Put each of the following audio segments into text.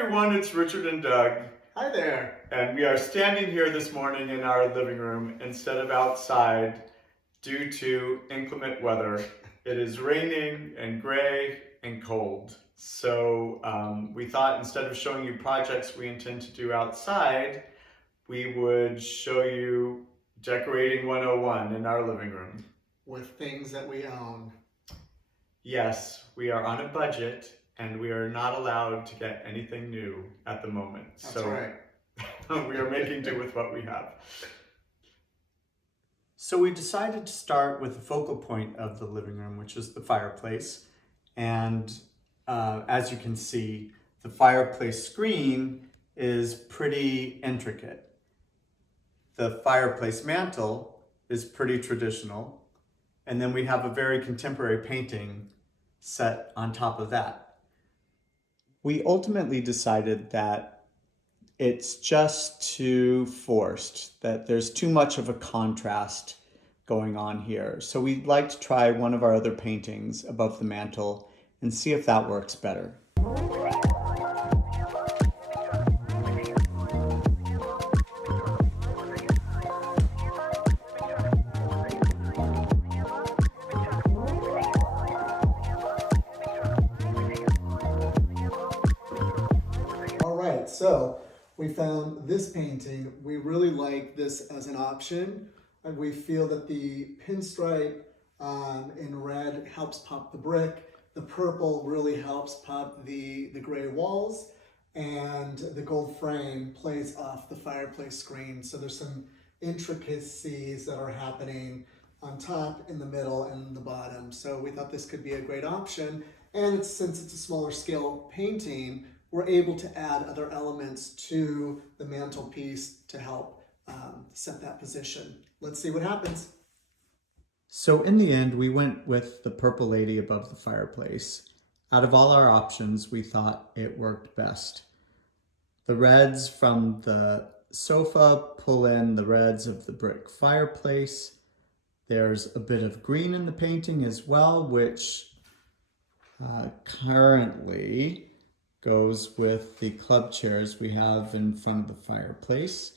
everyone, it's Richard and Doug, Hi there. and we are standing here this morning in our living room instead of outside due to inclement weather. It is raining and gray and cold. So we thought instead of showing you projects we intend to do outside, we would show you Decorating 101 in our living room. With things that we own. Yes, we are on a budget and we are not allowed to get anything new at the moment. That's so right. we are making do with what we have. So we decided to start with the focal point of the living room, which is the fireplace. And as you can see, the fireplace screen is pretty intricate. The fireplace mantle is pretty traditional. And then we have a very contemporary painting set on top of that. We ultimately decided that it's just too forced, that there's too much of a contrast going on here. So we'd like to try one of our other paintings above the mantle and see if that works better. So we found this painting. We really like this as an option. And we feel that the pinstripe in red helps pop the brick. The purple really helps pop the gray walls. And the gold frame plays off the fireplace screen. So there's some intricacies that are happening on top, in the middle, and the bottom. So we thought this could be a great option. And since it's a smaller scale painting, we're able to add other elements to the mantelpiece to help set that position. Let's see what happens. So in the end, we went with the purple lady above the fireplace. Out of all our options, we thought it worked best. The reds from the sofa pull in the reds of the brick fireplace. There's a bit of green in the painting as well, which currently goes with the club chairs we have in front of the fireplace.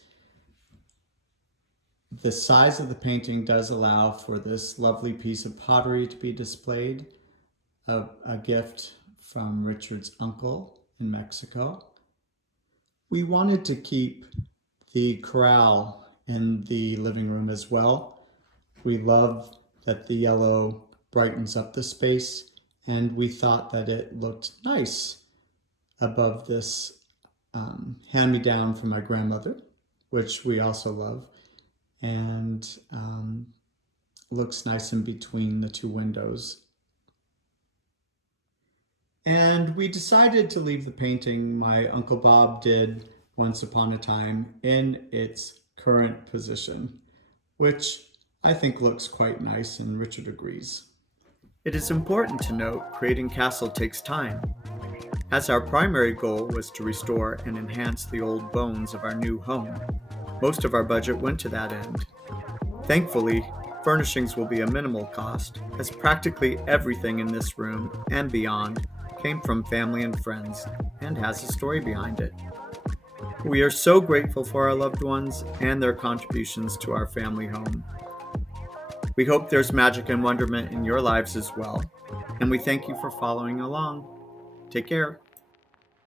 The size of the painting does allow for this lovely piece of pottery to be displayed, a gift from Richard's uncle in Mexico. We wanted to keep the corral in the living room as well. We love that the yellow brightens up the space, and we thought that it looked nice above this hand-me-down from my grandmother, which we also love, and looks nice in between the two windows. And we decided to leave the painting my Uncle Bob did once upon a time in its current position, which I think looks quite nice, and Richard agrees. It is important to note creating Castle takes time, as our primary goal was to restore and enhance the old bones of our new home. Most of our budget went to that end. Thankfully, furnishings will be a minimal cost, as practically everything in this room and beyond came from family and friends and has a story behind it. We are so grateful for our loved ones and their contributions to our family home. We hope there's magic and wonderment in your lives as well, and we thank you for following along. Take care.